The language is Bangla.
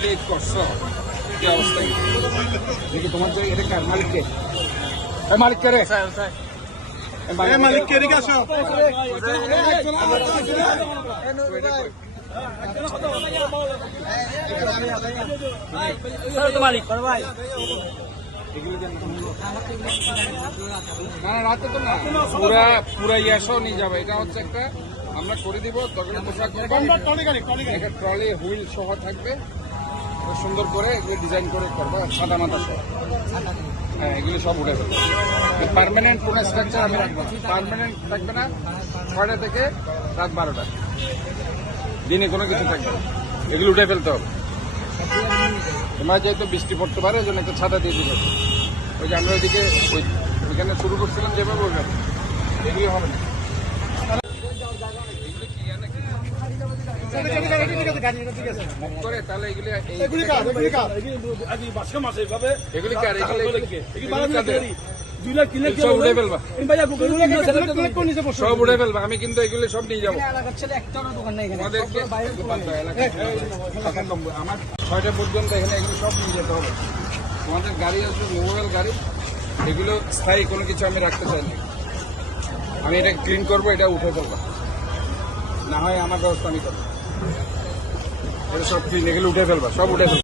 করছো কি অবস্থা দেখি তোমার যে এটা কার মালিককে মালিককে রে মালিককে এদিকে আসো মালিক ভাই না রাতে তো না পুরা ইয়াসও নিয়ে যাবে। এটা হচ্ছে একটা আমরা করে দিব তখন ট্রলি হুইল সহ থাকবে সুন্দর করে এগুলো ডিজাইন করে করবো সাদা মাথা সহ। হ্যাঁ এগুলি সব উঠে ফেলবে। পার্মানেন্ট কোনো স্ট্রাকচার আমি রাখবো না, পার্মানেন্ট থাকবে না। 6টা থেকে রাত 12টা দিনে কোনো কিছু থাকবে না, এগুলো উঠে ফেলতে হবে। তোমার যেহেতু বৃষ্টি পড়তে পারে ওই জন্য একটা ছাতা দিয়ে দিতে হবে। ওই যে আমরা ওইদিকে ওইখানে শুরু করছিলাম যেভাবে ওইভাবে এগুলি হবে না। করে তাহলে এগুলি সব উঠে ফেলবা, সব উঠে ফেলবা। আমি কিন্তু এগুলি সব নিয়ে যাবো আমাদেরকে। আমার 6টা পর্যন্ত এখানে এগুলো সব নিয়ে যেতে হবে। তোমাদের গাড়ি আসবে মোবাইল গাড়ি, এগুলো স্থায়ী কোনো কিছু আমি রাখতে চাই না। আমি এটা ক্লিন করবো, এটা উঠে ফেলবা, না হয় আমার ব্যবস্থা আমি করবো। এটা সব ক্লিন, এগুলো উঠে ফেলবা, সব উঠে ফেলবা।